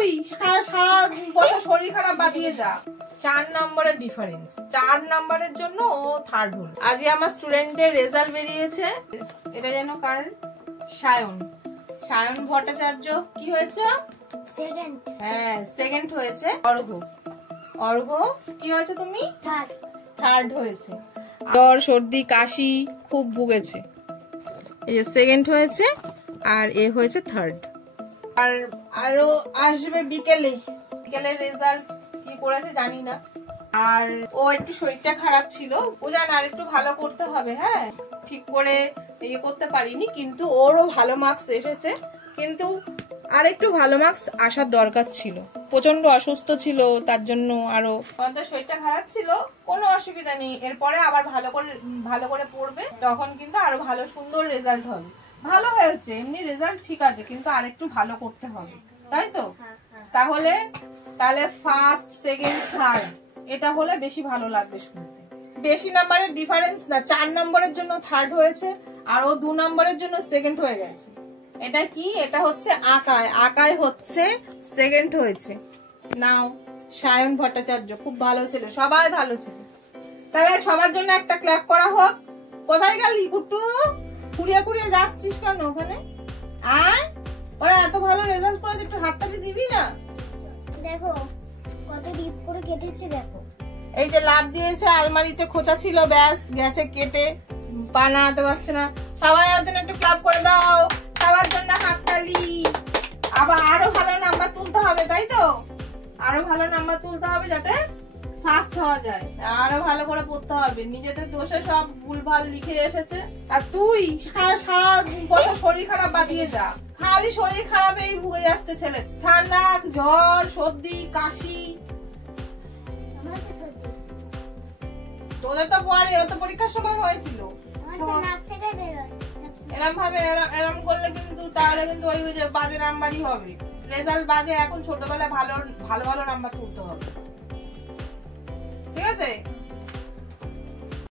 তুই সারা বছর শরীর খারাপ বাদিয়ে যা। 4 নম্বরের ডিফারেন্স, 4 নম্বরের জন্য ও থার্ড হল। আজকে আমার স্টুডেন্টদের রেজাল্ট বেরিয়েছে। এটা যেন কার? সায়ন ভট্টাচার্য কি হয়েছে? সেকেন্ড। হ্যাঁ সেকেন্ড হয়েছে। অর্ঘ্য কি হয়েছে? তুমি থার্ড হয়েছে। জ্বর সর্দি কাশি খুব ভুগেছে, এই যে সেকেন্ড হয়েছে, আর এ হয়েছে থার্ড। আর আরো আসবে বিকেলের রেজাল্ট কি করেছে জানি না। আর ও একটু শরীরটা খারাপ ছিল, ও জান আর একটু ভালো করতে হবে। হ্যাঁ ঠিক করে ইয়ে করতে পারিনি, কিন্তু ওরও ভালো মার্কস এসেছে, কিন্তু আর একটু ভালো মার্কস আসার দরকার ছিল। প্রচন্ড অসুস্থ ছিল, তার জন্য আরো শরীরটা খারাপ ছিল। কোনো অসুবিধা নেই, এরপরে আবার ভালো করে পড়বে, তখন কিন্তু আরো ভালো সুন্দর রেজাল্ট হবে। ভালো হয়েছে এমনি রেজাল্ট ঠিক আছে, কিন্তু আরেকটু ভালো করতে হবে, তাই তো? তাহলে ফার্স্ট সেকেন্ড থার্ড এটা হলে বেশি ভালো লাগবে শুনতে। বেশি নাম্বারের ডিফারেন্স না, 4 নম্বরের জন্য থার্ড হয়েছে, আর ও 2 নম্বরের জন্য সেকেন্ড হয়ে গেছে। এটা কি? এটা হচ্ছে আকায় হচ্ছে সেকেন্ড হয়েছে। নাও সায়ন ভট্টাচার্য খুব ভালো ছিল, সবাই ভালো ছিল। তাহলে সবার জন্য একটা ক্ল্যাপ করা হোক। কোথায় গেলি গুট্টু? কুড়িয়ে যাচ্ছিস কেন ওখানে? ওরা এত ভালো রেজাল্ট করেছে, একটু হাততালি দিবি না? দেখো কত ডিপ করে কেটেছে, দেখো। এই যে লাভ দিয়েছে, আলমারিতে খোঁচা ছিল, ব্যাস গেছে কেটে, পা নাড়াতে পারছে না। সবাই ওর জন্য একটু ক্লাপ করে দাও, সবার জন্য হাততালি। আবার আরো ভালো নাম্বার তুলতে হবে, তাই তো? আরো ভালো নাম্বার তুলতে হবে যাতে ফার্স্ট হওয়া যায়, আরো ভালো করে পড়তে হবে। নিজেদের দোষে সব ভুলভাল লিখে এসেছে, আর তুই সারা বছর শরীর খারাপ বাদিয়ে যা। খালি শরীর খারাপেই ভুগে যাচ্ছে ছেলে, ঠান্ডা জ্বর সর্দি কাশি। তোদের তো পরে অত পরীক্ষার সময় হয়েছিল, এরম করলে কিন্তু তাহলে কিন্তু ওই যে বাজে নাম্বারই হবে, রেজাল্ট বাজে। এখন ছোটবেলায় ভালো নাম্বার তুলতে হবে, ঠিক আছে?